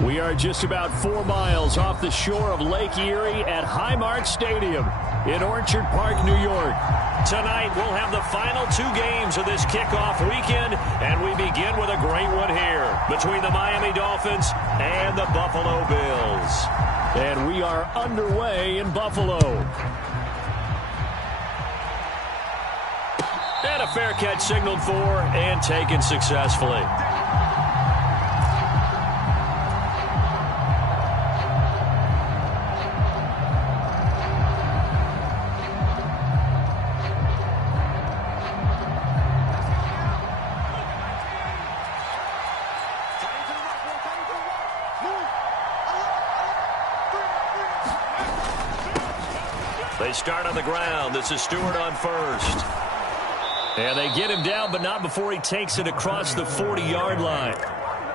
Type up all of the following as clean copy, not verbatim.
We are just about 4 miles off the shore of Lake Erie at Highmark Stadium in Orchard Park, New York. Tonight, we'll have the final 2 games of this kickoff weekend, and we begin with a great one here between the Miami Dolphins and the Buffalo Bills. And we are underway in Buffalo. And a fair catch signaled for and taken successfully. They start on the ground. This is Stewart on first. And they get him down, but not before he takes it across the 40-yard line.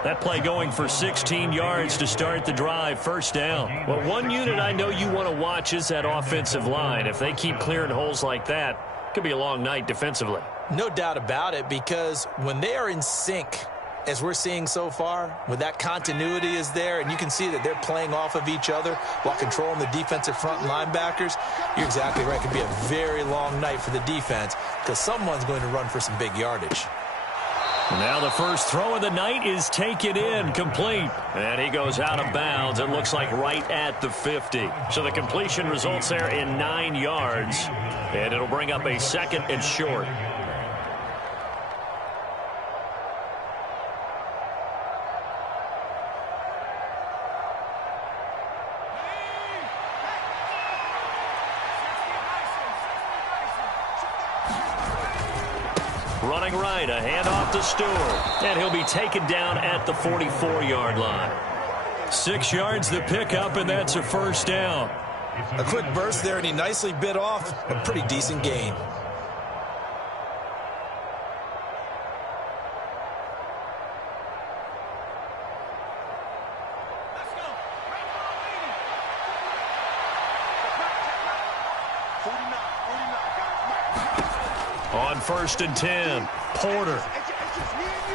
That play going for 16 yards to start the drive, first down. Well, one unit I know you want to watch is that offensive line. If they keep clearing holes like that, it could be a long night defensively. No doubt about it, because when they are in sync, as we're seeing so far, when that continuity is there and you can see that they're playing off of each other while controlling the defensive front linebackers, you're exactly right. It could be a very long night for the defense because someone's going to run for some big yardage. Now the first throw of the night is taken in, complete. And he goes out of bounds. It looks like right at the 50. So the completion results there in 9 yards. And it'll bring up a 2nd and short. Running right, a handoff to Stewart. And he'll be taken down at the 44-yard line. 6 yards the pickup, and that's a first down. A quick burst there, and he nicely bit off a pretty decent gain. On 1st and 10, Porter.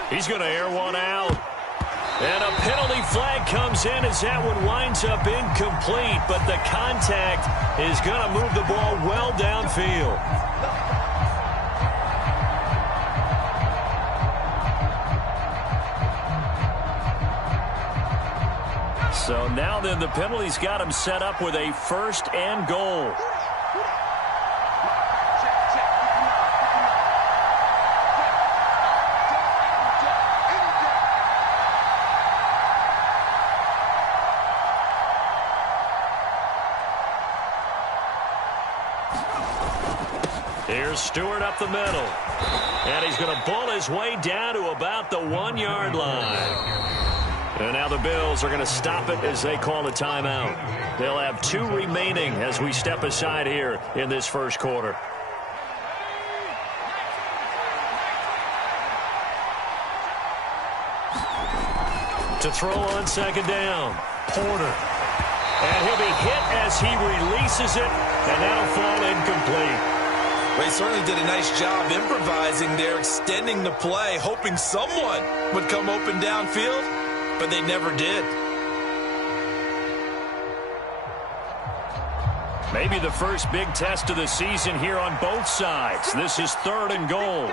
He's going to air one out. And a penalty flag comes in as that one winds up incomplete, but the contact is going to move the ball well downfield. So now then the penalty's got him set up with a 1st and goal. Here's Stewart up the middle. And he's going to bull his way down to about the 1-yard line. And now the Bills are going to stop it as they call a timeout. They'll have 2 remaining as we step aside here in this first quarter. To throw on 2nd down, Porter. And he'll be hit as he releases it, and that'll fall incomplete. Well, he certainly did a nice job improvising there, extending the play, hoping someone would come open downfield, but they never did. Maybe the first big test of the season here on both sides. This is 3rd and goal.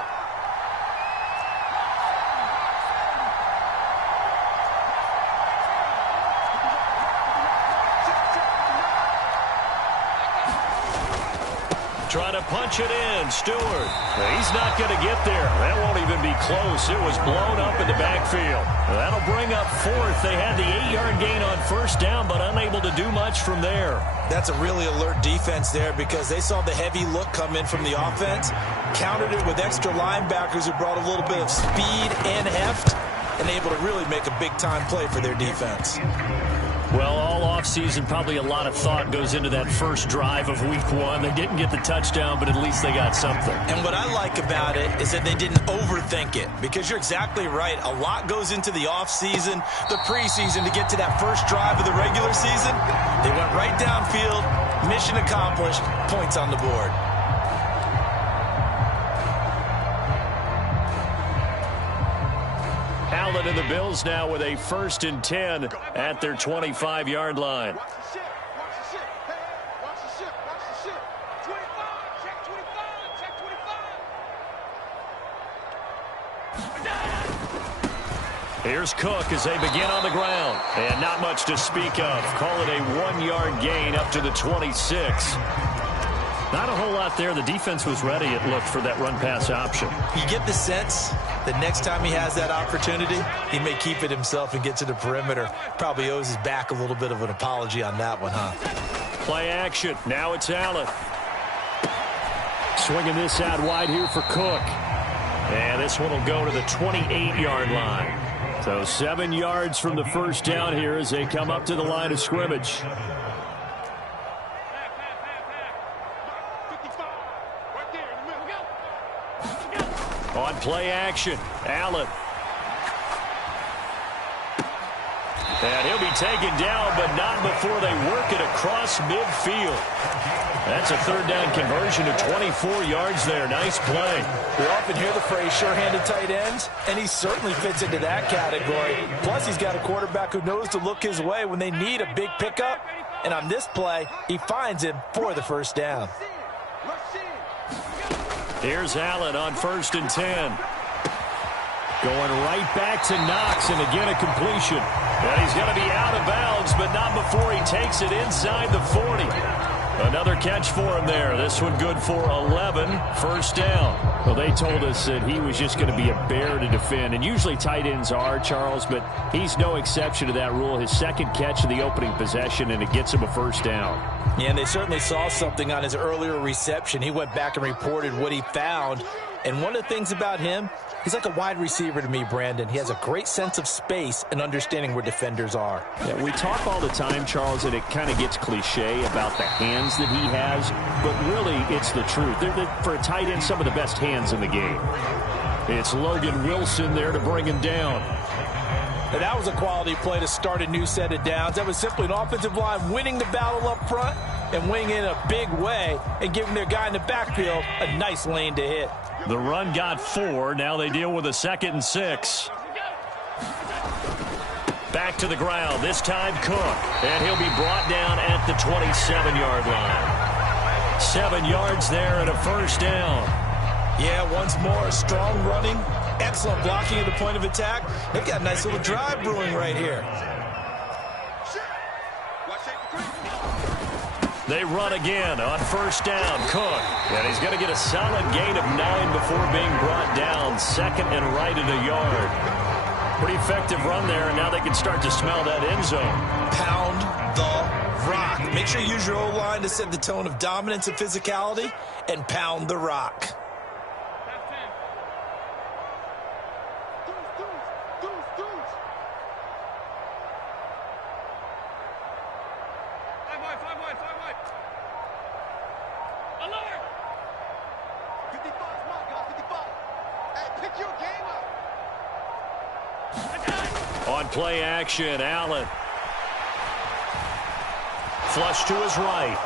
Trying to punch it in, Stewart. He's not going to get there. That won't even be close. It was blown up in the backfield. That'll bring up 4th. They had the 8-yard gain on 1st down, but unable to do much from there. That's a really alert defense there because they saw the heavy look come in from the offense, countered it with extra linebackers who brought a little bit of speed and heft, and able to really make a big-time play for their defense. Well, all offseason, probably a lot of thought goes into that first drive of week 1. They didn't get the touchdown, but at least they got something. And what I like about it is that they didn't overthink it, because you're exactly right. A lot goes into the offseason, the preseason, to get to that first drive of the regular season. They went right downfield, mission accomplished, points on the board. Allen and the Bills now with a 1st and 10 at their 25-yard line. Here's Cook as they begin on the ground. And not much to speak of. Call it a 1-yard gain up to the 26. Not a whole lot there. The defense was ready, it looked, for that run-pass option. You get the sense that next time he has that opportunity, he may keep it himself and get to the perimeter. Probably owes his back a little bit of an apology on that one, huh? Play action. Now it's Allen. Swinging this out wide here for Cook. And this one will go to the 28-yard line. So 7 yards from the first down here as they come up to the line of scrimmage. On play action, Allen. And he'll be taken down, but not before they work it across midfield. That's a 3rd down conversion of 24 yards there. Nice play. We often hear the phrase sure-handed tight ends, and he certainly fits into that category. Plus, he's got a quarterback who knows to look his way when they need a big pickup. And on this play, he finds him for the 1st down. Here's Allen on 1st and 10. Going right back to Knox, and again a completion. And he's going to be out of bounds, but not before he takes it inside the 40. Another catch for him there. This one good for 11. 1st down. Well, they told us that he was just going to be a bear to defend. And usually tight ends are, Charles, but he's no exception to that rule. His 2nd catch of the opening possession, and it gets him a 1st down. Yeah, and they certainly saw something on his earlier reception. He went back and reported what he found. And one of the things about him, he's like a wide receiver to me, Brandon. He has a great sense of space and understanding where defenders are. Yeah, we talk all the time, Charles, and it kind of gets cliche about the hands that he has, but really it's the truth. They're, for a tight end, some of the best hands in the game. It's Logan Wilson there to bring him down. And that was a quality play to start a new set of downs. That was simply an offensive line winning the battle up front and winning in a big way and giving their guy in the backfield a nice lane to hit. The run got 4. Now they deal with a 2nd and 6. Back to the ground. This time Cook. And he'll be brought down at the 27-yard line. 7 yards there and a 1st down. Yeah, once more, strong running. Excellent blocking at the point of attack. They've got a nice little drive brewing right here. They run again on 1st down. Cook. And he's going to get a solid gain of 9 before being brought down. 2nd and right at a yard. Pretty effective run there, and now they can start to smell that end zone. Pound the rock. Make sure you use your O-line to set the tone of dominance and physicality, and pound the rock. On play action, Allen. Flush to his right.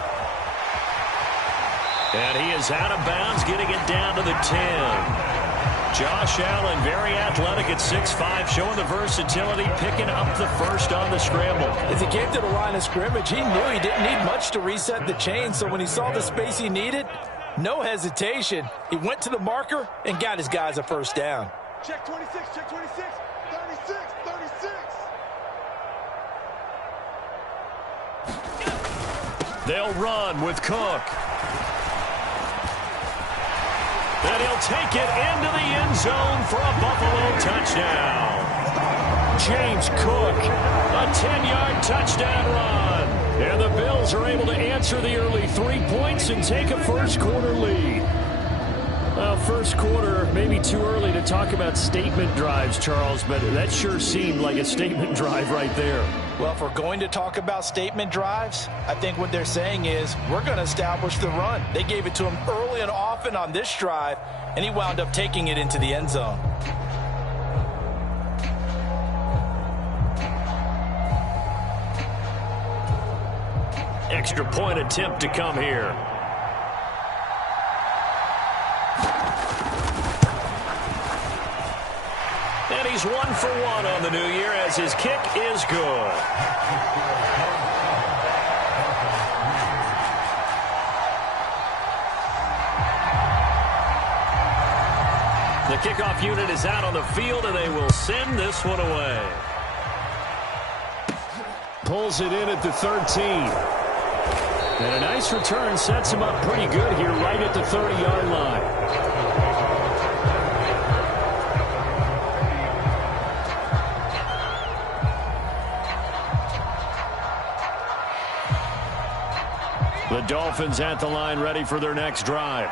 And he is out of bounds, getting it down to the 10. Josh Allen, very athletic at 6'5", showing the versatility, picking up the 1st on the scramble. As he came to the line of scrimmage, he knew he didn't need much to reset the chain, so when he saw the space he needed, no hesitation. He went to the marker and got his guys a 1st down. Check 26, check 26, 36, 36. They'll run with Cook. And he'll take it into the end zone for a Buffalo touchdown. James Cook, a 10-yard touchdown run. And the Bills are able to answer the early 3 points and take a 1st quarter lead. Well, 1st quarter, maybe too early to talk about statement drives, Charles, but that sure seemed like a statement drive right there. Well, if we're going to talk about statement drives, I think what they're saying is we're going to establish the run. They gave it to him early and often on this drive, and he wound up taking it into the end zone. Extra point attempt to come here. And he's 1 for 1 on the new year as his kick is good. The kickoff unit is out on the field, and they will send this one away. Pulls it in at the 13. And a nice return sets him up pretty good here right at the 30-yard line. The Dolphins at the line ready for their next drive.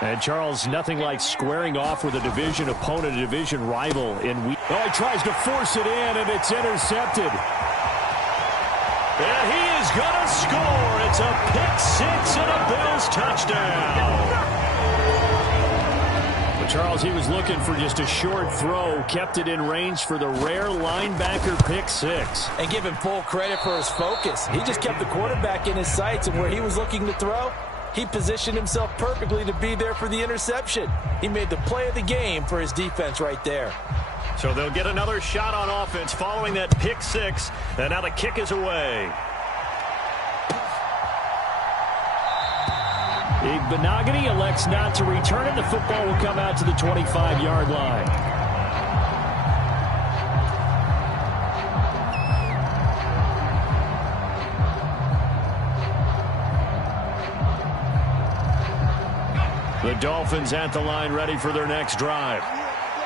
And, Charles, nothing like squaring off with a division opponent, a division rival in week. Oh, he tries to force it in, and it's intercepted. And he is going to score. It's a pick six and a Bills touchdown. But, Charles, he was looking for just a short throw, kept it in range for the rare linebacker pick six. And give him full credit for his focus. He just kept the quarterback in his sights, and where he was looking to throw, he positioned himself perfectly to be there for the interception. He made the play of the game for his defense right there. So they'll get another shot on offense following that pick six, and now the kick is away. Benogany elects not to return it. The football will come out to the 25-yard line. The Dolphins at the line ready for their next drive.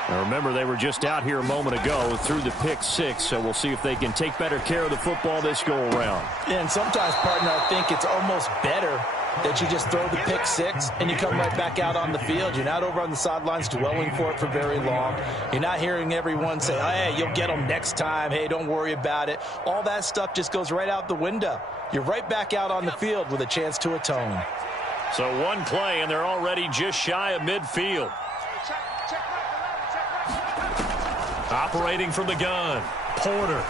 Now remember, they were just out here a moment ago through the pick six, so we'll see if they can take better care of the football this go-around. And sometimes, partner, I think it's almost better that you just throw the pick six and you come right back out on the field. You're not over on the sidelines dwelling for it for very long. You're not hearing everyone say, oh, hey, you'll get them next time. Hey, don't worry about it. All that stuff just goes right out the window. You're right back out on the field with a chance to atone. So one play, and they're already just shy of midfield. Operating from the gun, Porter.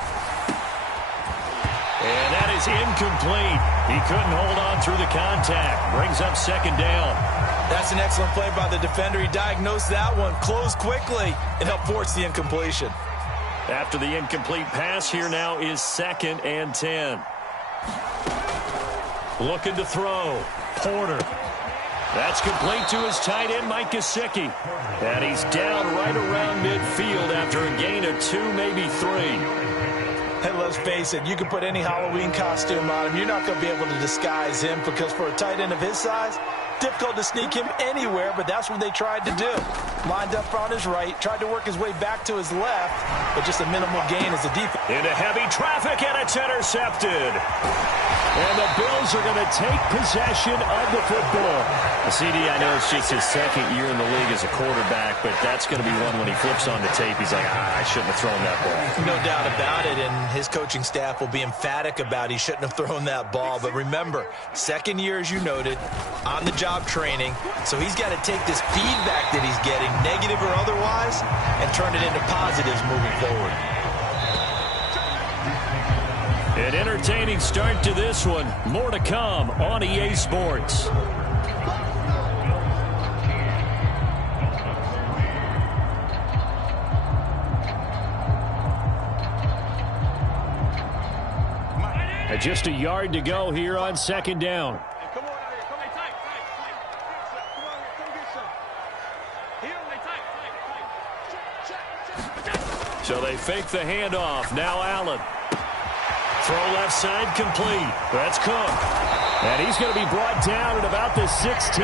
And that is incomplete. He couldn't hold on through the contact. Brings up second down. That's an excellent play by the defender. He diagnosed that one, closed quickly, and helped force the incompletion. After the incomplete pass, here now is 2nd and 10. Looking to throw. Porter. That's complete to his tight end, Mike Gesicki. And he's down right around midfield after a gain of 2, maybe 3. And let's face it, you can put any Halloween costume on him. You're not going to be able to disguise him because for a tight end of his size, difficult to sneak him anywhere, but that's what they tried to do. Lined up on his right, tried to work his way back to his left, but just a minimal gain as a defense. Into heavy traffic, and it's intercepted. And the Bills are going to take possession of the football. CD, I know it's just his second year in the league as a quarterback, but that's going to be one when he flips on the tape. He's like, I shouldn't have thrown that ball. No doubt about it, and his coaching staff will be emphatic about he shouldn't have thrown that ball. But remember, second year, as you noted, on-the-job training, so he's got to take this feedback that he's getting, negative or otherwise, and turn it into positives moving forward. An entertaining start to this one. More to come on EA Sports. Just a yard to go here on 2nd down. Come on out here. Come here, tight. Come on here. Come get some. Here, tight. So they fake the handoff. Now Allen. Throw left side complete. That's Cook. And he's going to be brought down at about the 16.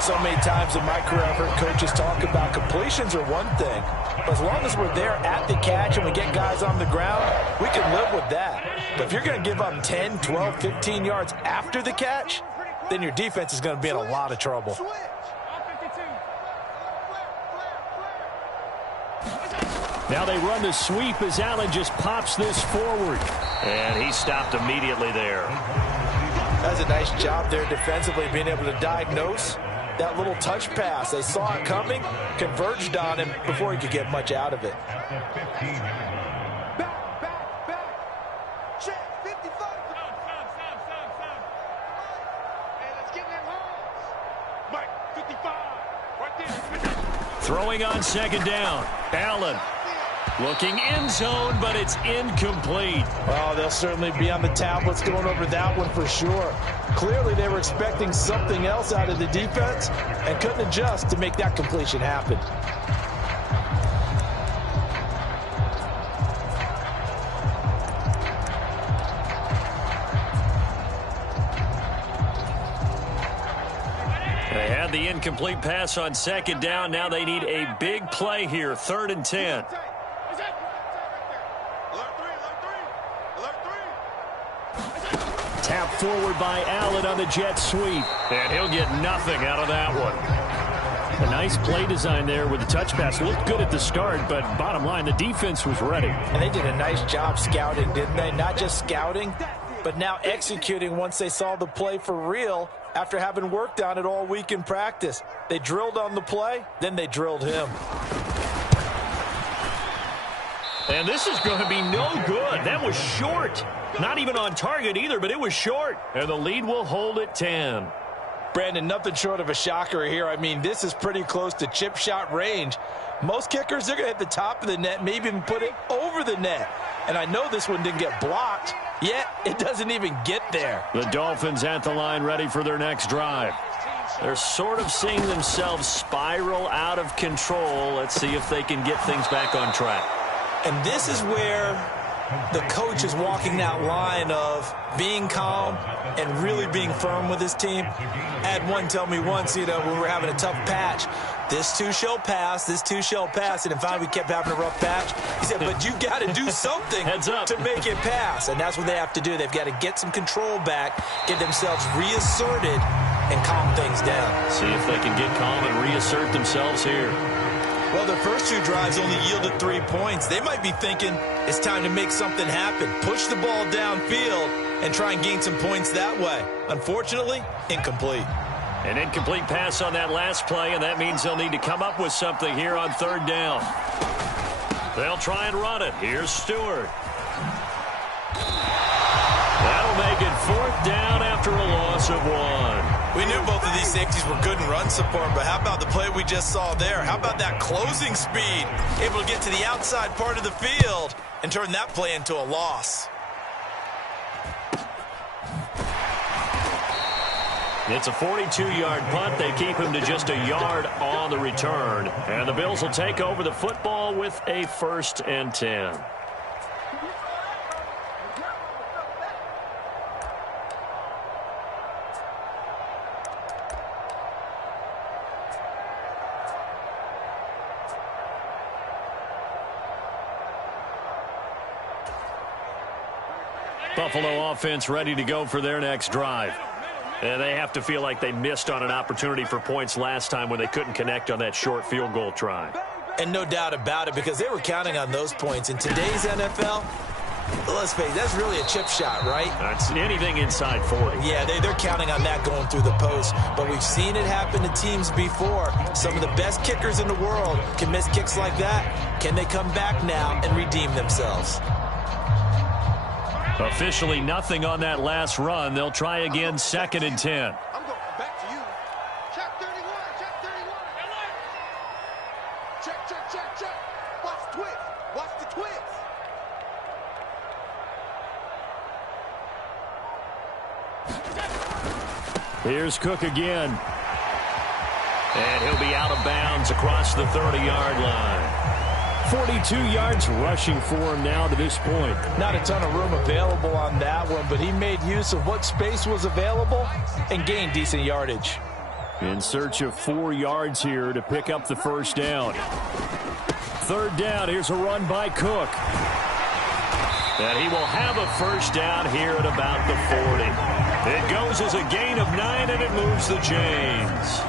So many times in my career I've heard coaches talk about completions are one thing. But as long as we're there at the catch and we get guys on the ground, we can live with that. But if you're going to give up 10, 12, 15 yards after the catch, then your defense is going to be in a lot of trouble. Now they run the sweep as Allen just pops this forward. And he stopped immediately there. That's a nice job there defensively, being able to diagnose that little touch pass. They saw it coming, converged on him before he could get much out of it. Check, 55. Hey, let's get that home. Mike, 55. Right there. Throwing on second down. Allen looking end zone, but it's incomplete. Oh, they'll certainly be on the tablets going over that one for sure. Clearly, they were expecting something else out of the defense and couldn't adjust to make that completion happen. They had the incomplete pass on second down. Now they need a big play here, 3rd and 10. Tap forward by Allen on the jet sweep. And he'll get nothing out of that one. A nice play design there with the touch pass. Looked good at the start, but bottom line, the defense was ready. And they did a nice job scouting, didn't they? Not just scouting, but now executing once they saw the play for real after having worked on it all week in practice. They drilled on the play, then they drilled him. And this is going to be no good. That was short. Not even on target either, but it was short. And the lead will hold at 10. Brandon, nothing short of a shocker here. I mean, this is pretty close to chip shot range. Most kickers, they're going to hit the top of the net, maybe even put it over the net. And I know this one didn't get blocked, yet it doesn't even get there. The Dolphins at the line ready for their next drive. They're sort of seeing themselves spiral out of control. Let's see if they can get things back on track. And this is where the coach is walking that line of being calm and really being firm with his team. I had one tell me once, when we were having a tough patch, this too shall pass, this too shall pass. And in fact, we kept having a rough patch. He said, but you got to do something Heads up. to make it pass. And that's what they have to do. They've got to get some control back, get themselves reasserted, and calm things down. See if they can get calm and reassert themselves here. Well, their first 2 drives only yielded 3 points. They might be thinking it's time to make something happen. Push the ball downfield and try and gain some points that way. Unfortunately, incomplete. An incomplete pass on that last play, and that means they'll need to come up with something here on 3rd down. They'll try and run it. Here's Stewart. That'll make it 4th down after a loss of 1. We knew both of these safeties were good in run support, but how about the play we just saw there? How about that closing speed? Able to get to the outside part of the field and turn that play into a loss. It's a 42-yard punt. They keep him to just a yard on the return. And the Bills will take over the football with a 1st and 10. Buffalo offense ready to go for their next drive. And they have to feel like they missed on an opportunity for points last time when they couldn't connect on that short field goal try. And no doubt about it, because they were counting on those points. In today's NFL, let's face it, that's really a chip shot, right? That's anything inside 40. Yeah, they're counting on that going through the post. But we've seen it happen to teams before. Some of the best kickers in the world can miss kicks like that. Can they come back now and redeem themselves? Officially nothing on that last run. They'll try again, 2nd and 10. I'm going back to you. Check 31. Check 31. Check. Watch the twist. Watch the twist. Here's Cook again. And he'll be out of bounds across the 30-yard line. 42 yards rushing for him now to this point. Not a ton of room available on that one, but he made use of what space was available and gained decent yardage. In search of 4 yards here to pick up the 1st down. 3rd down, here's a run by Cook. And he will have a 1st down here at about the 40. It goes as a gain of 9, and it moves the chains.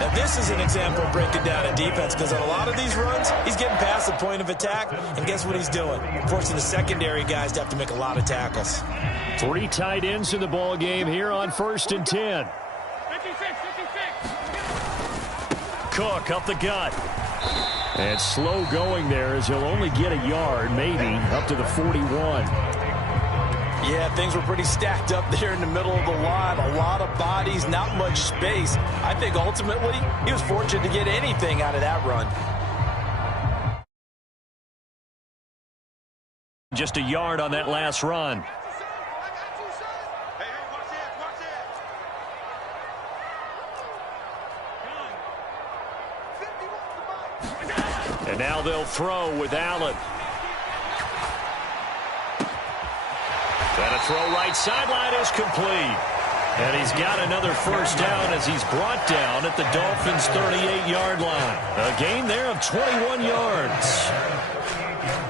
Now, this is an example of breaking down a defense, because on a lot of these runs, he's getting past the point of attack, and guess what he's doing? Forcing the secondary guys to have to make a lot of tackles. 3 tight ends in the ball game here on 1st and 10. 56. Cook up the gut. And slow going there as he'll only get a yard, maybe, up to the 41. Yeah, things were pretty stacked up there in the middle of the line. A lot of bodies, not much space. I think ultimately he was fortunate to get anything out of that run. Just a yard on that last run. And now they'll throw with Allen. And a throw right sideline is complete. And he's got another first down as he's brought down at the Dolphins' 38-yard line. A gain there of 21 yards.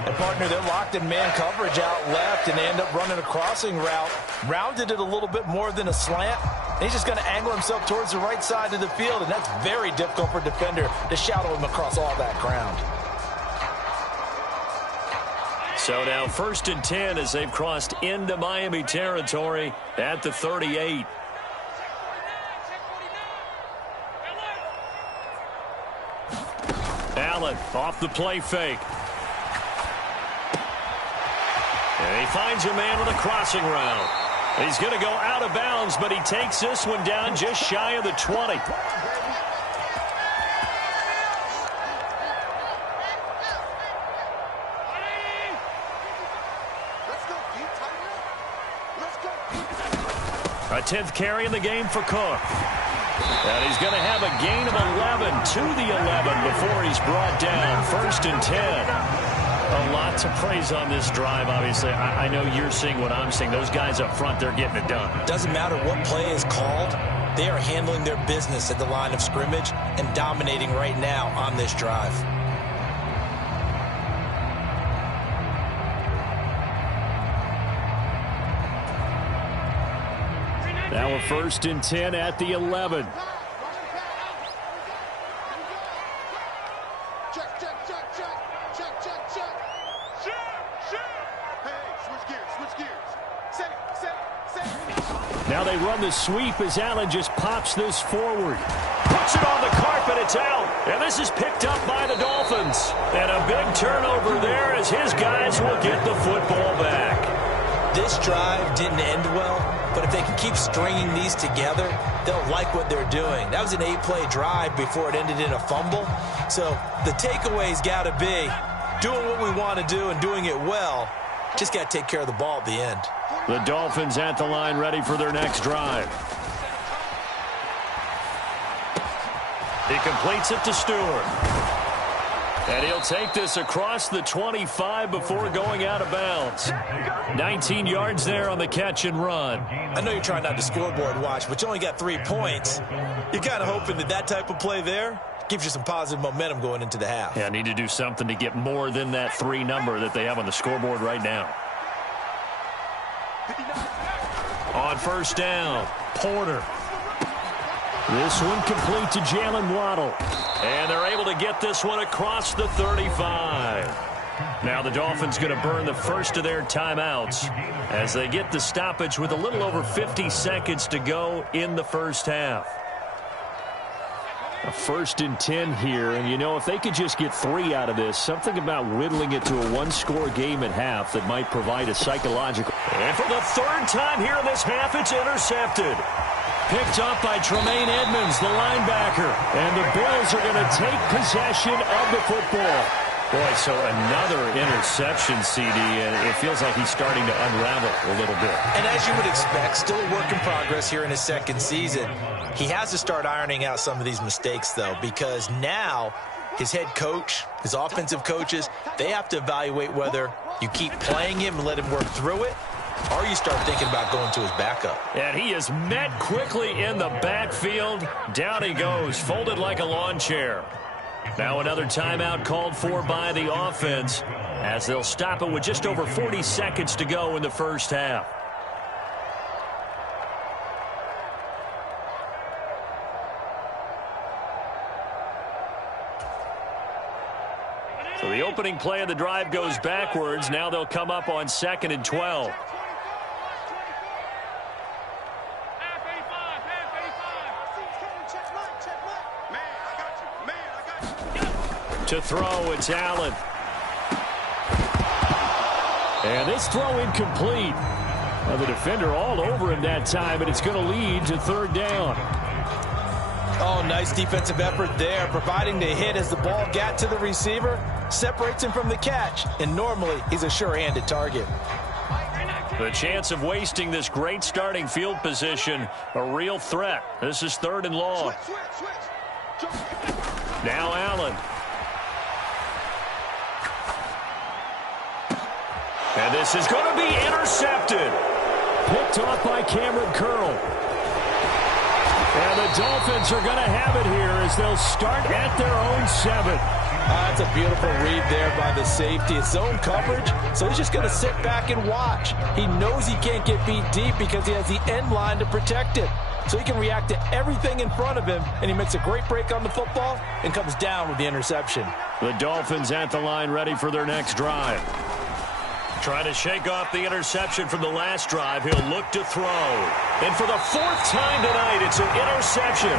And partner, they're locked in man coverage out left, and they end up running a crossing route. Rounded it a little bit more than a slant. And he's just going to angle himself towards the right side of the field, and that's very difficult for a defender to shadow him across all that ground. So now 1st and 10 as they've crossed into Miami territory at the 38. Allen off the play fake. And he finds a man with a crossing route. He's going to go out of bounds, but he takes this one down just shy of the 20. A 10th carry in the game for Cook. And he's going to have a gain of 11 to the 11 before he's brought down. 1st and 10. A lot to praise on this drive, obviously. I know you're seeing what I'm seeing. Those guys up front, they're getting it done. Doesn't matter what play is called. They are handling their business at the line of scrimmage and dominating right now on this drive. Now a 1st and 10 at the 11. Now they run the sweep as Allen just pops this forward. Puts it on the carpet. It's out. And this is picked up by the Dolphins. And a big turnover there as his guys will get the football back. This drive didn't end well, but if they can keep stringing these together, they'll like what they're doing. That was an 8-play drive before it ended in a fumble. So the takeaway's got to be doing what we want to do and doing it well. Just got to take care of the ball at the end. The Dolphins at the line ready for their next drive. He completes it to Stewart. And he'll take this across the 25 before going out of bounds. 19 yards there on the catch and run. I know you're trying not to scoreboard watch, but you only got 3 points. You're kind of hoping that that type of play there gives you some positive momentum going into the half. Yeah, need to do something to get more than that 3 number that they have on the scoreboard right now. On 1st down, Porter. This one complete to Jalen Waddle. And they're able to get this one across the 35. Now the Dolphins going to burn the first of their timeouts as they get the stoppage with a little over 50 seconds to go in the first half. A 1st and 10 here, and you know, if they could just get 3 out of this, something about whittling it to a 1-score game at half that might provide a psychological. And for the 3rd time here in this half, it's intercepted. Picked up by Tremaine Edmonds, the linebacker. And the Bills are going to take possession of the football. Boy, so another interception, CD, and it feels like he's starting to unravel a little bit. And as you would expect, still a work in progress here in his 2nd season. He has to start ironing out some of these mistakes, though, because now his head coach, his offensive coaches, they have to evaluate whether you keep playing him and let him work through it, or you start thinking about going to his backup. And he is met quickly in the backfield. Down he goes, folded like a lawn chair. Now another timeout called for by the offense as they'll stop it with just over 40 seconds to go in the first half. So the opening play of the drive goes backwards. Now they'll come up on 2nd and 12. To throw, it's Allen. And this throw incomplete. Now the defender all over him that time, and it's going to lead to third down. Oh, nice defensive effort there, providing the hit as the ball got to the receiver, separates him from the catch, and normally he's a sure-handed target. The chance of wasting this great starting field position, a real threat. This is third and long. Now Allen. And this is going to be intercepted. Picked off by Cameron Curl. And the Dolphins are going to have it here as they'll start at their own 7. That's a beautiful read there by the safety. It's zone coverage, so he's just going to sit back and watch. He knows he can't get beat deep because he has the end line to protect it. So he can react to everything in front of him, and he makes a great break on the football and comes down with the interception. The Dolphins at the line ready for their next drive. Trying to shake off the interception from the last drive. He'll look to throw. And for the 4th time tonight, it's an interception.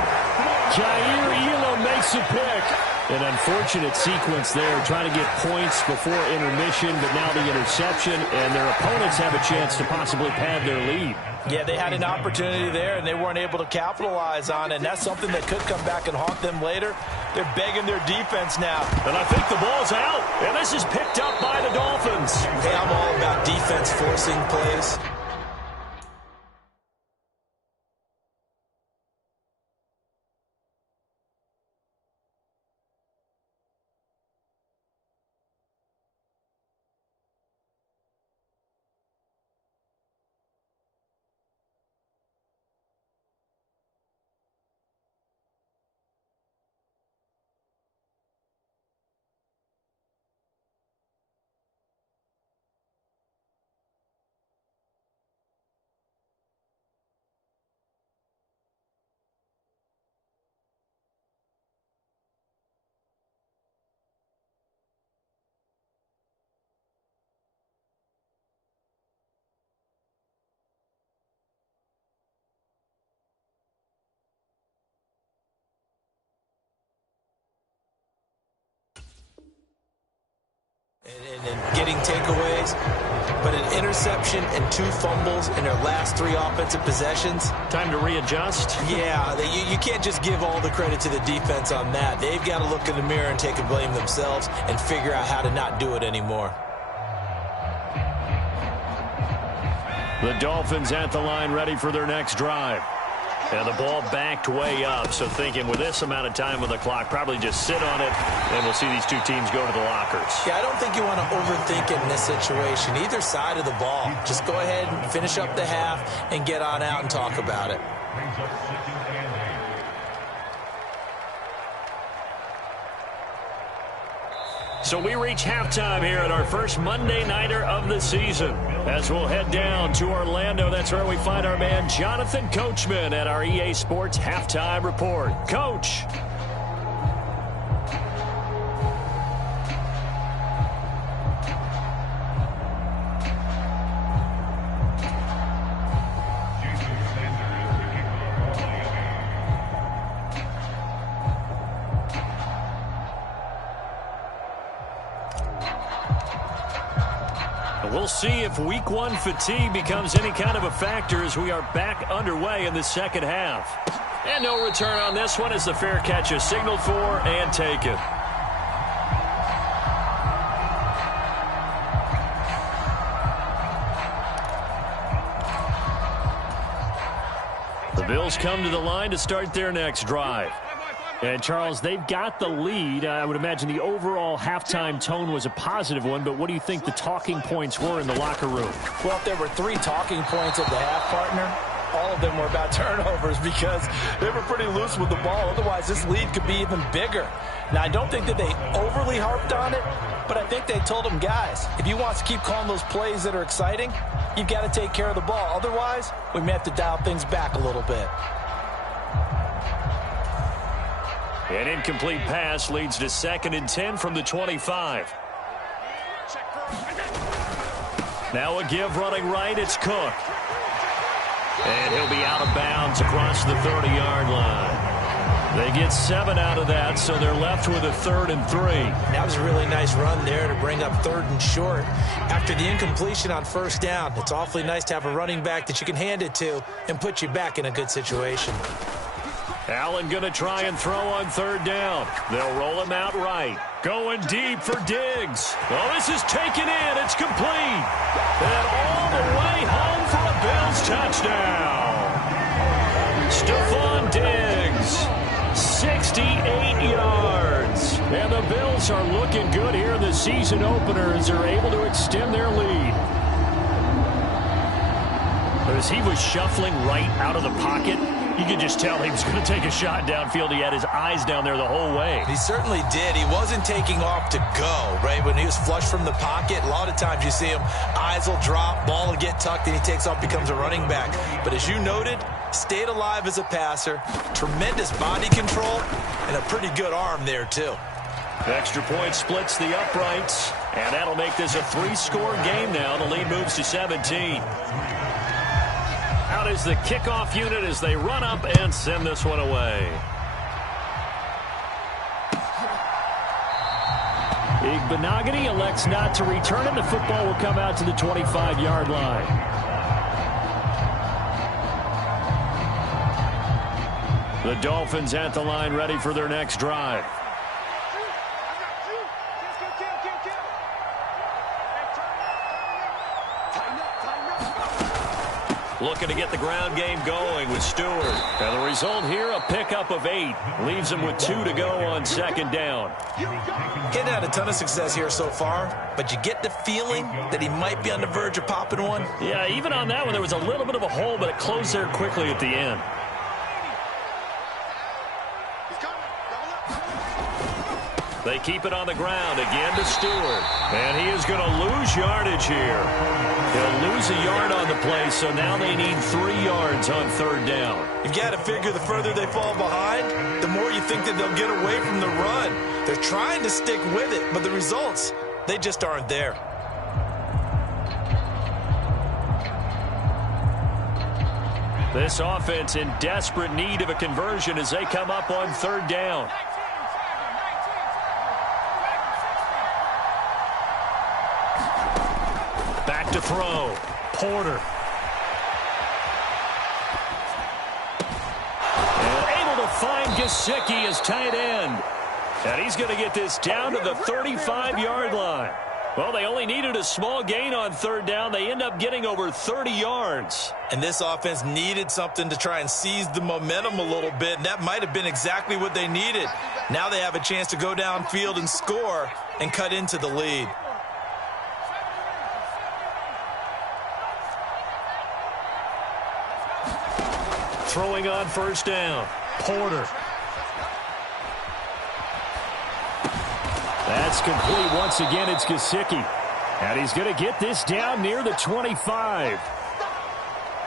Jair Elam makes a pick. An unfortunate sequence there, trying to get points before intermission, but now the interception, and their opponents have a chance to possibly pad their lead. Yeah, they had an opportunity there, and they weren't able to capitalize on it, and that's something that could come back and haunt them later. They're begging their defense now. And I think the ball's out, and this is picked up by the Dolphins. Hey, I'm all about defense forcing plays. And getting takeaways, but an interception and 2 fumbles in their last 3 offensive possessions. Time to readjust. Yeah, you can't just give all the credit to the defense on that. They've got to look in the mirror and take a blame themselves and figure out how to not do it anymore. The Dolphins at the line ready for their next drive. And the ball backed way up, so thinking with this amount of time on the clock, probably just sit on it, and we'll see these two teams go to the lockers. Yeah, I don't think you want to overthink it in this situation. Either side of the ball. Just go ahead and finish up the half and get on out and talk about it. So we reach halftime here at our first Monday Nighter of the season. As we'll head down to Orlando, that's where we find our man Jonathan Coachman at our EA Sports Halftime Report. Coach. We'll see if week 1 fatigue becomes any kind of a factor as we are back underway in the second half. And no return on this one as the fair catch is signaled for and taken. The Bills come to the line to start their next drive. And, Charles, they've got the lead. I would imagine the overall halftime tone was a positive one, but what do you think the talking points were in the locker room? Well, if there were 3 talking points of the half, partner, all of them were about turnovers because they were pretty loose with the ball. Otherwise, this lead could be even bigger. Now, I don't think that they overly harped on it, but I think they told them, guys, if you want to keep calling those plays that are exciting, you've got to take care of the ball. Otherwise, we may have to dial things back a little bit. An incomplete pass leads to 2nd and 10 from the 25. Now a give running right. It's Cook. And he'll be out of bounds across the 30-yard line. They get 7 out of that, so they're left with a 3rd and 3. That was a really nice run there to bring up 3rd and short. After the incompletion on 1st down, it's awfully nice to have a running back that you can hand it to and put you back in a good situation. Allen going to try and throw on 3rd down. They'll roll him out right. Going deep for Diggs. Oh, this is taken in. It's complete. And all the way home for a Bills touchdown. Stephon Diggs, 68 yards. And the Bills are looking good here in the season opener as they're able to extend their lead. But as he was shuffling right out of the pocket, you could just tell he was going to take a shot downfield. He had his eyes down there the whole way. He certainly did. He wasn't taking off to go, right? When he was flushed from the pocket, a lot of times you see him, eyes will drop, ball will get tucked, and he takes off, becomes a running back. But as you noted, stayed alive as a passer, tremendous body control, and a pretty good arm there, too. Extra point splits the uprights, and that'll make this a 3-score game now. The lead moves to 17. Out is the kickoff unit as they run up and send this one away. Igbenogany elects not to return it. The football will come out to the 25-yard line. The Dolphins at the line ready for their next drive. Looking to get the ground game going with Stewart. And the result here, a pickup of 8. Leaves him with 2 to go on 2nd down. He hadn't had a ton of success here so far, but you get the feeling that he might be on the verge of popping one. Yeah, even on that one, there was a little bit of a hole, but it closed there quickly at the end. They keep it on the ground again to Stewart. And he is going to lose yardage here. He'll lose a yard on the play, so now they need 3 yards on 3rd down. You've got to figure the further they fall behind, the more you think that they'll get away from the run. They're trying to stick with it, but the results, they just aren't there. This offense in desperate need of a conversion as they come up on 3rd down. Back to throw. Porter. And able to find Gesicki as tight end. And he's going to get this down to the 35-yard line. Well, they only needed a small gain on 3rd down. They end up getting over 30 yards. And this offense needed something to try and seize the momentum a little bit, and that might have been exactly what they needed. Now they have a chance to go downfield and score and cut into the lead. Throwing on 1st down. Porter. That's complete once again. It's Gesicki. And he's going to get this down near the 25.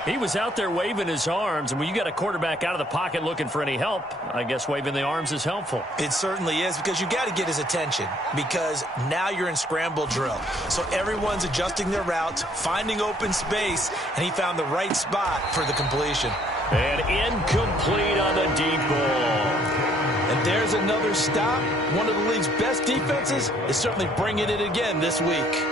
He was out there waving his arms, and when you got a quarterback out of the pocket looking for any help, I guess waving the arms is helpful. It certainly is, because you got to get his attention, because now you're in scramble drill. So everyone's adjusting their routes, finding open space, and he found the right spot for the completion. And incomplete on the deep ball. And there's another stop. One of the league's best defenses is certainly bringing it again this week.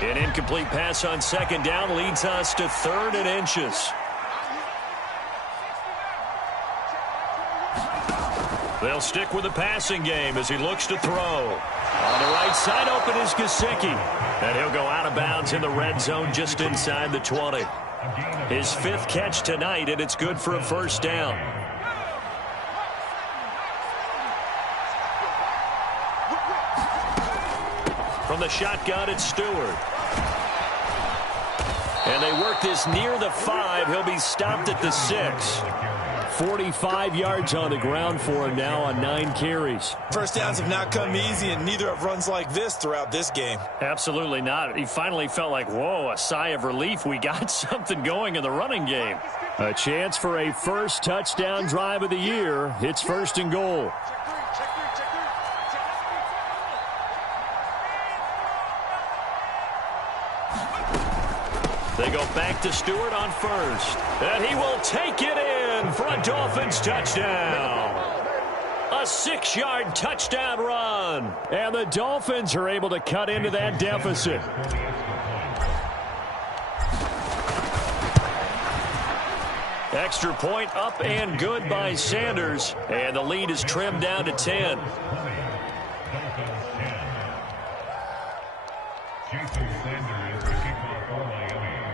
An incomplete pass on 2nd down leads us to 3rd and inches. They'll stick with the passing game as he looks to throw. On the right side, open is Gesicki. And he'll go out of bounds in the red zone just inside the 20. His 5th catch tonight, and it's good for a 1st down. From the shotgun, it's Stewart. And they work this near the 5. He'll be stopped at the 6. 45 yards on the ground for him now on 9 carries. 1st downs have not come easy, and neither have runs like this throughout this game. Absolutely not. He finally felt like, whoa, a sigh of relief. We got something going in the running game. A chance for a 1st touchdown drive of the year. It's 1st and goal. They go back to Stewart on first. And he will take it in for a Dolphins touchdown. A 6-yard touchdown run. And the Dolphins are able to cut into that deficit. Extra point up and good by Sanders. And the lead is trimmed down to 10.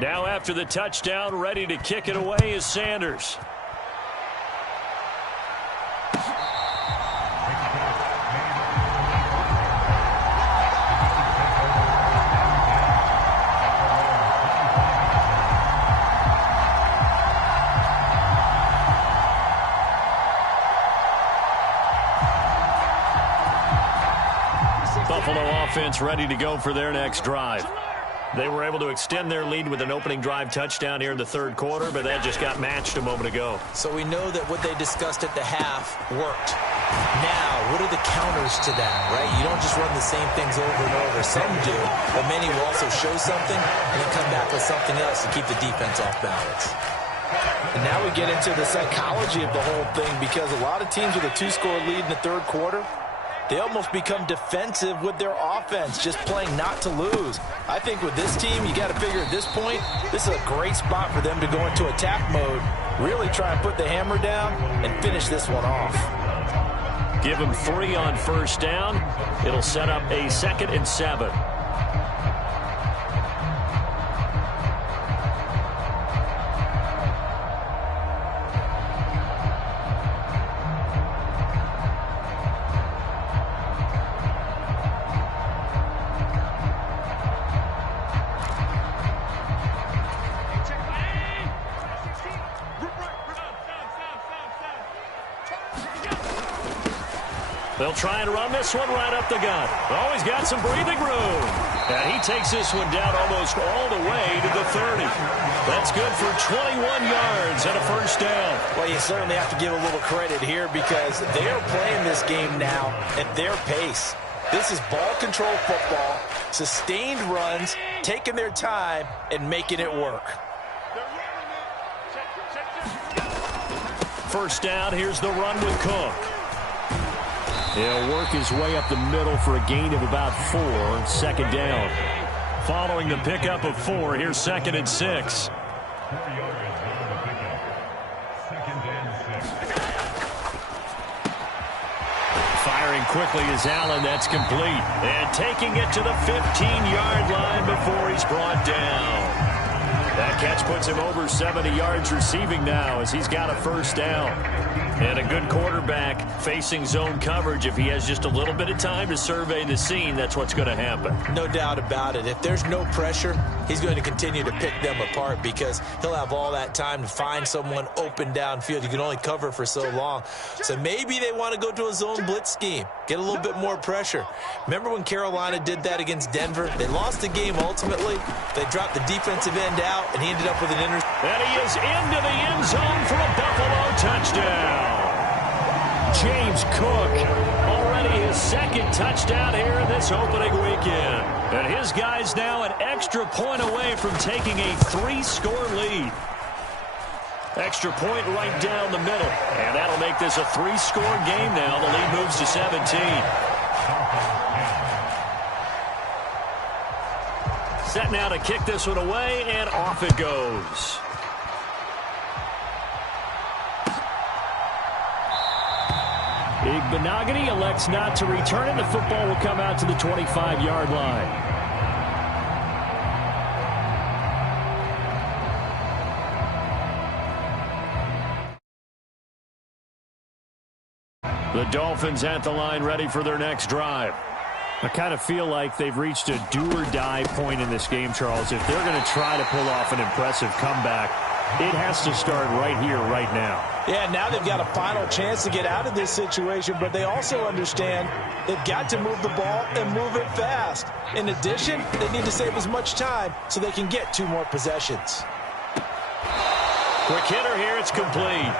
Now after the touchdown, ready to kick it away is Sanders. Buffalo offense ready to go for their next drive. They were able to extend their lead with an opening drive touchdown here in the third quarter, but that just got matched a moment ago. So we know that what they discussed at the half worked. Now, what are the counters to that, right? You don't just run the same things over and over. Some do, but many will also show something and then come back with something else to keep the defense off balance. And now we get into the psychology of the whole thing, because a lot of teams with a 2-score lead in the third quarter, they almost become defensive with their offense, just playing not to lose. I think with this team, you got to figure at this point, this is a great spot for them to go into attack mode, really try and put the hammer down and finish this one off. Give them 3 on first down. It'll set up a 2nd and 7. They'll try and run this one right up the gut. Oh, he's got some breathing room. And he takes this one down almost all the way to the 30. That's good for 21 yards and a first down. Well, you certainly have to give a little credit here, because they are playing this game now at their pace. This is ball control football, sustained runs, taking their time and making it work. First down, here's the run with Cook. He'll work his way up the middle for a gain of about 4, 2nd down. Following the pickup of 4, here's 2nd and 6. Firing quickly is Allen. That's complete. And taking it to the 15-yard line before he's brought down. That catch puts him over 70 yards receiving now as he's got a first down. And a good quarterback facing zone coverage. If he has just a little bit of time to survey the scene, that's what's going to happen. No doubt about it. If there's no pressure, he's going to continue to pick them apart, because he'll have all that time to find someone open downfield. You can only cover for so long. So maybe they want to go to a zone blitz scheme, get a little bit more pressure. Remember when Carolina did that against Denver? They lost the game ultimately. They dropped the defensive end out, and he ended up with an interception. And he is into the end zone for a Buffalo touchdown. James Cook, already his 2nd touchdown here in this opening weekend. And his guys now an extra point away from taking a 3-score lead. Extra point right down the middle. And that'll make this a 3-score game now. The lead moves to 17. Set now to kick this one away, and off it goes. Benogany elects not to return it. The football will come out to the 25-yard line. The Dolphins at the line, ready for their next drive. I kind of feel like they've reached a do-or-die point in this game, Charles. If they're going to try to pull off an impressive comeback, it has to start right here, right now. Yeah, now they've got a final chance to get out of this situation, but they also understand they've got to move the ball and move it fast. In addition, they need to save as much time so they can get 2 more possessions. Quick hitter here, it's complete.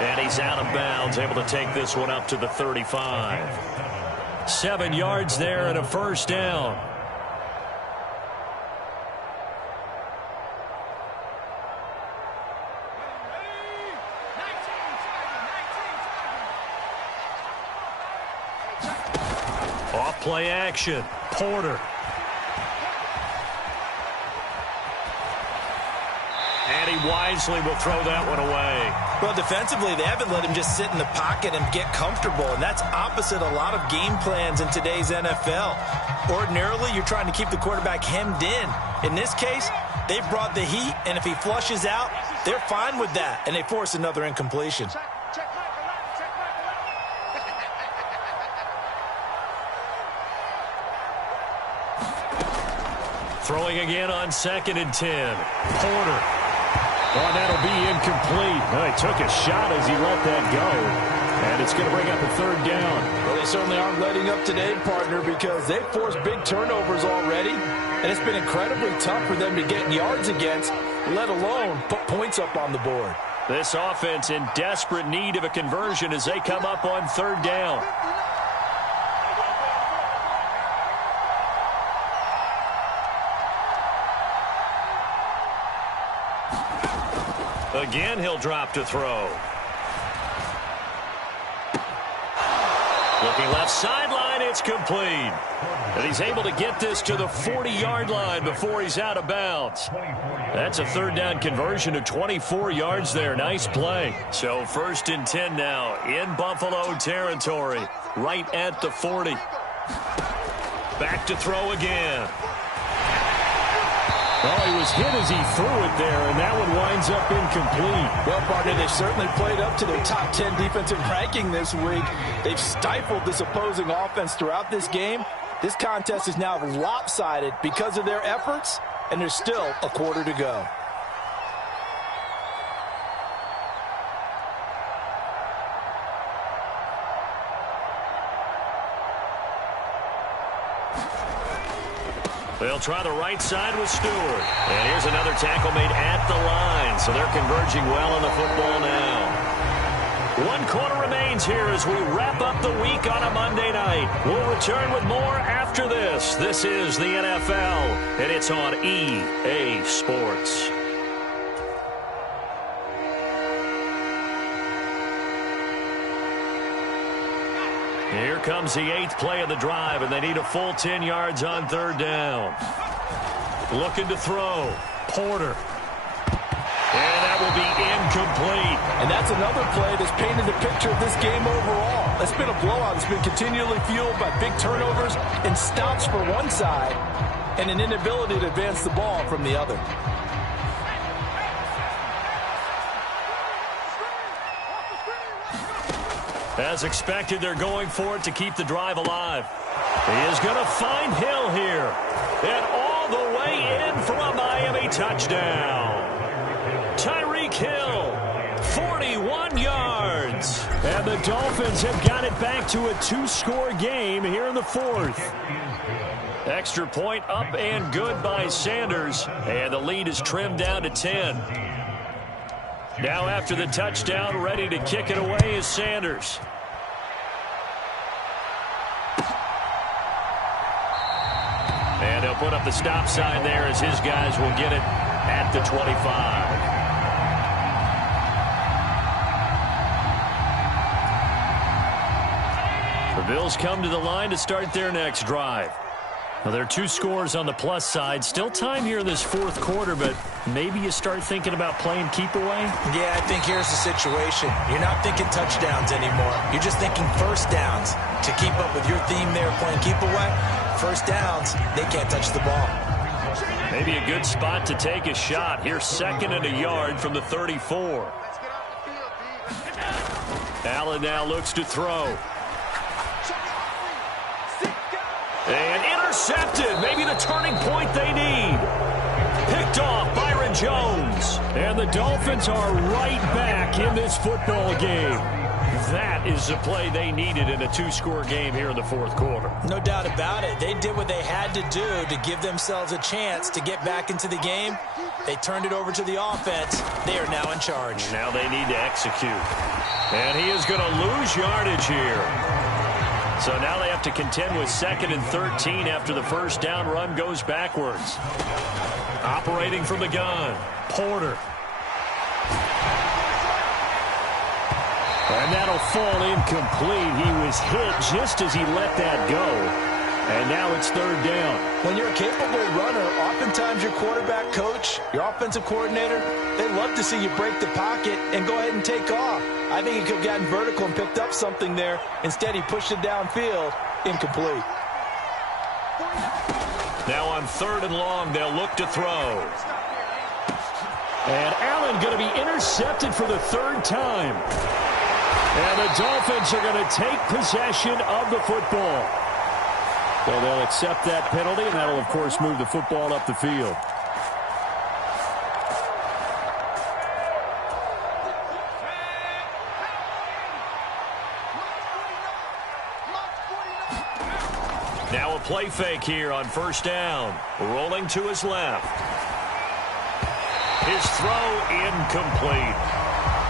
And he's out of bounds, able to take this one up to the 35. 7 yards there and a first down. Off play action. Porter. And he wisely will throw that one away. Well, defensively, they haven't let him just sit in the pocket and get comfortable, and that's opposite a lot of game plans in today's NFL. Ordinarily, you're trying to keep the quarterback hemmed in. In this case, they've brought the heat, and if he flushes out, they're fine with that, and they force another incompletion. Throwing again on 2nd and 10. Porter. Oh, that'll be incomplete. Oh, he took a shot as he let that go. And it's going to bring up a 3rd down. Well, they certainly aren't letting up today, partner, because they've forced big turnovers already. And it's been incredibly tough for them to get yards against, let alone put points up on the board. This offense in desperate need of a conversion as they come up on 3rd down. Again, he'll drop to throw. Looking left sideline, it's complete. And he's able to get this to the 40-yard line before he's out of bounds. That's a 3rd down conversion of 24 yards there. Nice play. So 1st and 10 now in Buffalo territory, right at the 40. Back to throw again. Well, he was hit as he threw it there, and that one winds up incomplete. Well, partner, they've certainly played up to their top 10 defensive ranking this week. They've stifled this opposing offense throughout this game. This contest is now lopsided because of their efforts, and there's still a quarter to go. They'll try the right side with Stewart. And here's another tackle made at the line. So they're converging well on the football now. 1 quarter remains here as we wrap up the week on a Monday night. We'll return with more after this. This is the NFL, and it's on EA Sports. Here comes the 8th play of the drive, and they need a full 10 yards on 3rd down. Looking to throw. Porter. And that will be incomplete. And that's another play that's painted the picture of this game overall. It's been a blowout. It's been continually fueled by big turnovers and stops for one side and an inability to advance the ball from the other. As expected, they're going for it to keep the drive alive. He is going to find Hill here. And all the way in for a Miami touchdown. Tyreek Hill, 41 yards. And the Dolphins have got it back to a 2-score game here in the 4th. Extra point up and good by Sanders. And the lead is trimmed down to 10. Now after the touchdown, ready to kick it away is Sanders. And they'll put up the stop sign there as his guys will get it at the 25. The Bills come to the line to start their next drive. Well, there are 2 scores on the plus side. Still time here in this 4th quarter, but maybe you start thinking about playing keep away? Yeah, I think here's the situation. You're not thinking touchdowns anymore. You're just thinking first downs. To keep up with your theme there, playing keep away, first downs, they can't touch the ball. Maybe a good spot to take a shot. Here's 2nd and a yard from the 34. Allen now looks to throw. And intercepted. Maybe the turning point they need. Picked off Byron Jones. And the Dolphins are right back in this football game. That is the play they needed in a 2-score game here in the 4th quarter. No doubt about it. They did what they had to do to give themselves a chance to get back into the game. They turned it over to the offense. They are now in charge. Now they need to execute. And he is going to lose yardage here. So now they have to contend with 2nd and 13 after the first down run goes backwards. Operating from the gun, Porter. And that'll fall incomplete. He was hit just as he let that go. And now it's third down. When you're a capable runner, oftentimes your quarterback coach, your offensive coordinator, they love to see you break the pocket and go ahead and take off. I think he could have gotten vertical and picked up something there. Instead, he pushed it downfield. Incomplete. Now on 3rd and long, they'll look to throw. And Allen going to be intercepted for the 3rd time. And the Dolphins are going to take possession of the football. So they'll accept that penalty, and that'll, of course, move the football up the field. Now a play fake here on 1st down. Rolling to his left. His throw incomplete.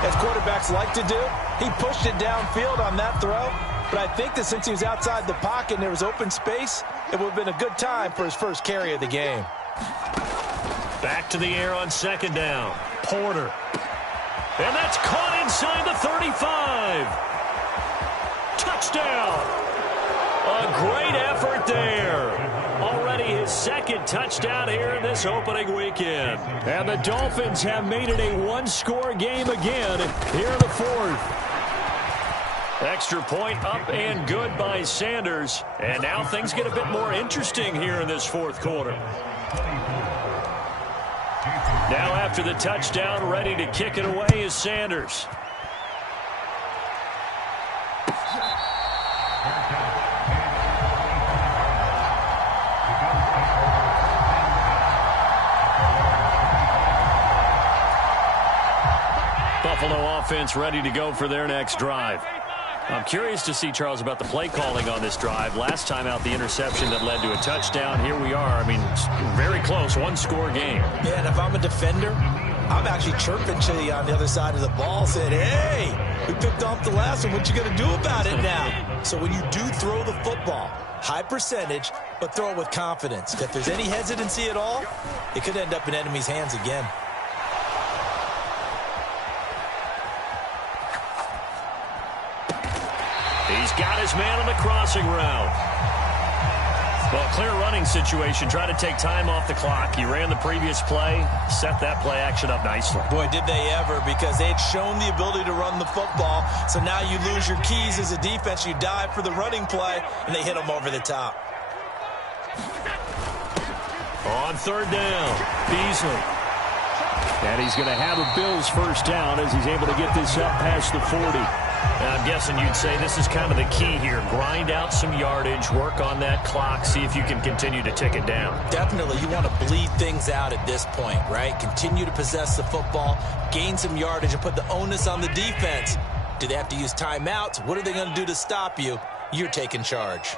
As quarterbacks like to do, he pushed it downfield on that throw. But I think that since he was outside the pocket and there was open space, it would have been a good time for his first carry of the game. Back to the air on 2nd down. Porter. And that's caught inside the 35. Touchdown. A great effort there. Already his 2nd touchdown here in this opening weekend. And the Dolphins have made it a one-score game again here in the 4th. Extra point up and good by Sanders. And now things get a bit more interesting here in this 4th quarter. Now after the touchdown, ready to kick it away is Sanders. Buffalo offense ready to go for their next drive. I'm curious to see, Charles, about the play calling on this drive. Last time out, the interception that led to a touchdown. Here we are. I mean, very close, one-score game. Yeah, and if I'm a defender, I'm actually chirping to you on the other side of the ball, saying, hey, we picked off the last one. What you going to do about it now? So when you do throw the football, high percentage, but throw it with confidence. If there's any hesitancy at all, it could end up in enemy's hands again. He's got his man on the crossing route. Well, clear running situation. Try to take time off the clock. He ran the previous play, set that play action up nicely. Boy, did they ever, because they'd shown the ability to run the football. So now you lose your keys as a defense. You dive for the running play, and they hit him over the top. On 3rd down, Beasley. And he's going to have a Bills 1st down as he's able to get this up past the 40. Now, I'm guessing you'd say this is kind of the key here. Grind out some yardage, work on that clock, see if you can continue to tick it down. Definitely. You want to bleed things out at this point, right? Continue to possess the football, gain some yardage, and put the onus on the defense. Do they have to use timeouts? What are they going to do to stop you? You're taking charge.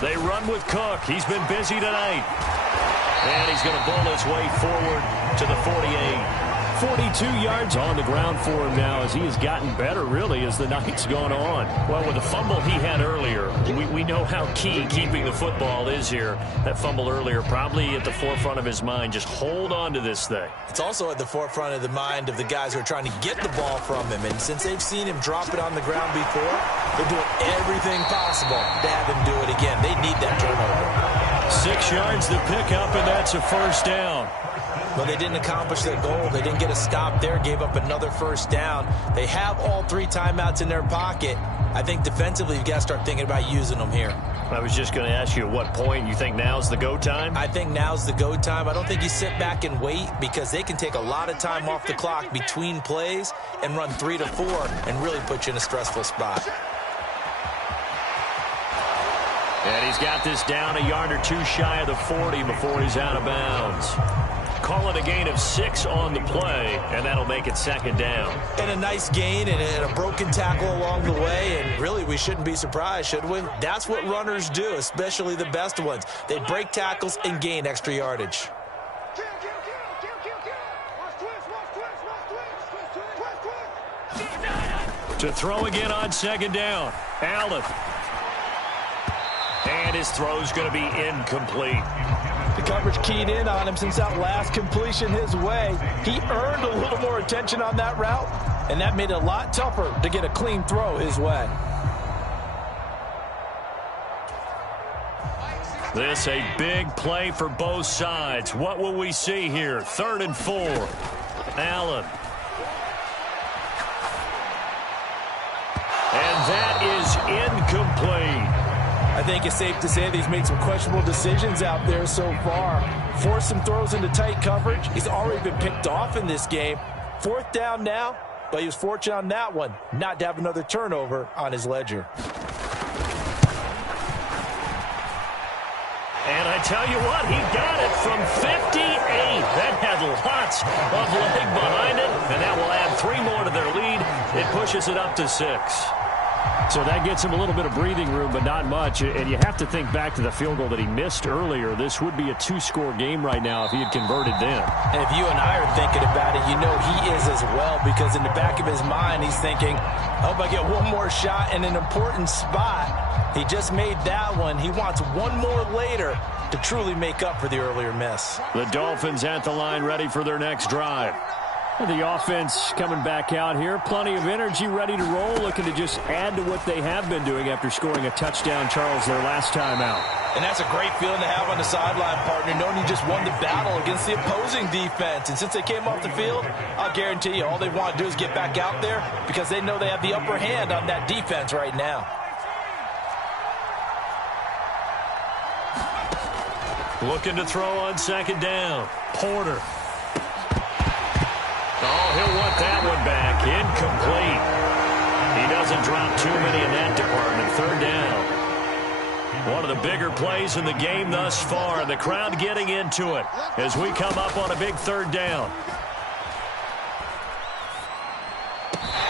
They run with Cook. He's been busy tonight. And he's going to bowl his way forward to the 48. 42 yards on the ground for him now as he has gotten better, really, as the night's gone on. Well, with the fumble he had earlier, we know how key keeping the football is here. That fumble earlier probably at the forefront of his mind. Just hold on to this thing. It's also at the forefront of the mind of the guys who are trying to get the ball from him. And since they've seen him drop it on the ground before, they're doing everything possible to have him do it again. They need that turnover. 6 yards to pick up, and that's a 1st down. Well, they didn't accomplish their goal. They didn't get a stop there, gave up another 1st down. They have all 3 timeouts in their pocket. I think defensively you've got to start thinking about using them here. I was just going to ask you at what point you think now's the go time? I think now's the go time. I don't think you sit back and wait, because they can take a lot of time off the clock between plays and run 3 to 4 and really put you in a stressful spot. And he's got this down a yard or 2 shy of the 40 before he's out of bounds. Call it a gain of 6 on the play, and that'll make it 2nd down. And a nice gain and a broken tackle along the way, and really we shouldn't be surprised, should we? That's what runners do, especially the best ones. They break tackles and gain extra yardage. To throw again on 2nd down, Allen. And his throw's going to be incomplete. The coverage keyed in on him since that last completion his way. He earned a little more attention on that route, and that made it a lot tougher to get a clean throw his way. This a big play for both sides. What will we see here? 3rd and 4. Allen. And that is incomplete. I think it's safe to say that he's made some questionable decisions out there so far. Forced some throws into tight coverage. He's already been picked off in this game. 4th down now, but he was fortunate on that one not to have another turnover on his ledger. And I tell you what, he got it from 58. That had lots of leg behind it, and that will add 3 more to their lead. It pushes it up to 6. So that gets him a little bit of breathing room, but not much. And you have to think back to the field goal that he missed earlier. This would be a 2-score game right now if he had converted then. And if you and I are thinking about it, you know he is as well, because in the back of his mind, he's thinking, I hope I get one more shot in an important spot. He just made that one. He wants one more later to truly make up for the earlier miss. The Dolphins at the line, ready for their next drive. The offense coming back out here. Plenty of energy, ready to roll, looking to just add to what they have been doing after scoring a touchdown, Charles, their last time out. And that's a great feeling to have on the sideline, partner, knowing you just won the battle against the opposing defense. And since they came off the field, I'll guarantee you all they want to do is get back out there because they know they have the upper hand on that defense right now. Looking to throw on 2nd down. Porter. Oh, he'll want that one back. Incomplete. He doesn't drop too many in that department. 3rd down. One of the bigger plays in the game thus far. The crowd getting into it as we come up on a big 3rd down.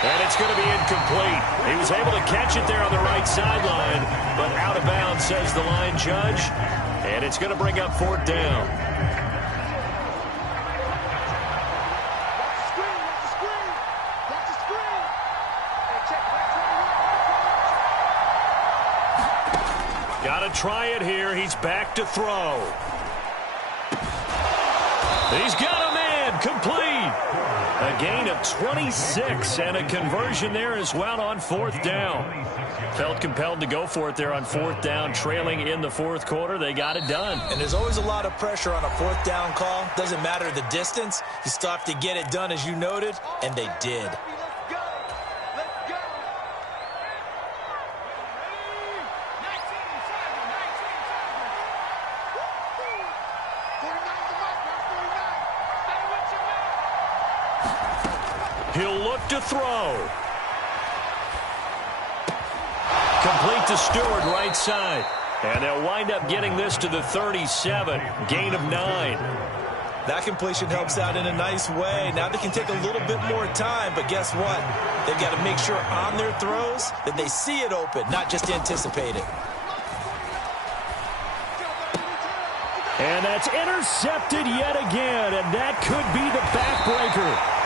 And it's going to be incomplete. He was able to catch it there on the right sideline, but out of bounds, says the line judge. And it's going to bring up 4th down. Got to try it here. He's back to throw. He's got a man. Complete. A gain of 26 and a conversion there as well on 4th down. Felt compelled to go for it there on 4th down, trailing in the 4th quarter. They got it done. And there's always a lot of pressure on a 4th down call. Doesn't matter the distance. You still have to get it done, as you noted, and they did. He'll look to throw. Complete to Stewart, right side. And they'll wind up getting this to the 37. Gain of 9. That completion helps out in a nice way. Now they can take a little bit more time, but guess what? They've got to make sure on their throws that they see it open, not just anticipate it. And that's intercepted yet again, and that could be the backbreaker.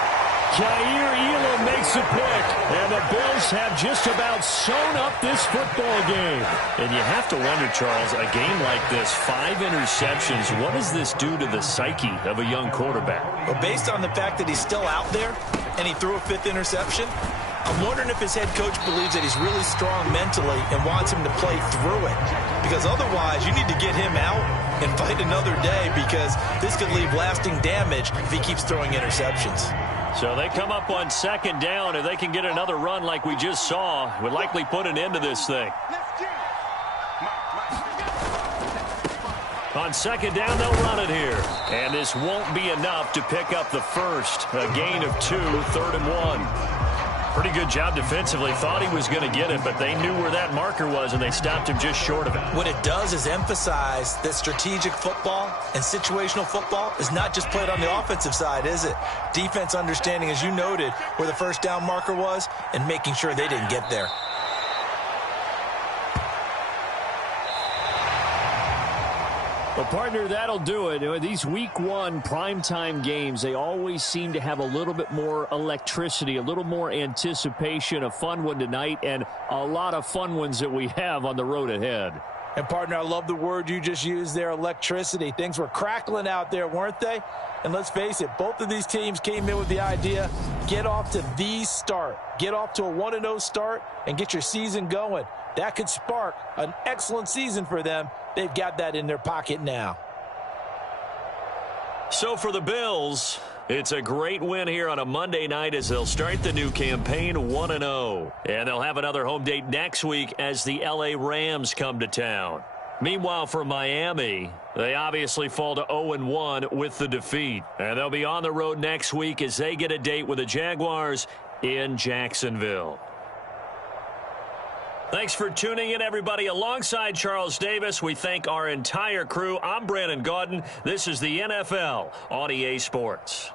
Jair Elam makes a pick, and the Bills have just about sewn up this football game. And you have to wonder, Charles, a game like this, 5 interceptions, what does this do to the psyche of a young quarterback? Well, based on the fact that he's still out there and he threw a 5th interception, I'm wondering if his head coach believes that he's really strong mentally and wants him to play through it. Because otherwise, you need to get him out and fight another day, because this could leave lasting damage if he keeps throwing interceptions. So they come up on 2nd down. If they can get another run like we just saw, would likely put an end to this thing. On 2nd down, they'll run it here. And this won't be enough to pick up the first. A gain of 2, 3rd and 1. Pretty good job defensively. Thought he was going to get it, but they knew where that marker was, and they stopped him just short of it. What it does is emphasize that strategic football and situational football is not just played on the offensive side, is it? Defense understanding, as you noted, where the 1st down marker was and making sure they didn't get there. Well, partner, that'll do it. These Week 1 primetime games, they always seem to have a little bit more electricity, a little more anticipation. A fun one tonight, and a lot of fun ones that we have on the road ahead. And, partner, I love the word you just used there, electricity. Things were crackling out there, weren't they? And let's face it, both of these teams came in with the idea, get off to the start. Get off to a 1-0 start and get your season going. That could spark an excellent season for them. They've got that in their pocket now. So for the Bills, it's a great win here on a Monday night as they'll start the new campaign 1-0. And they'll have another home date next week as the LA Rams come to town. Meanwhile, for Miami, they obviously fall to 0-1 with the defeat. And they'll be on the road next week as they get a date with the Jaguars in Jacksonville. Thanks for tuning in, everybody. Alongside Charles Davis, we thank our entire crew. I'm Brandon Gaudin. This is the NFL on EA Sports.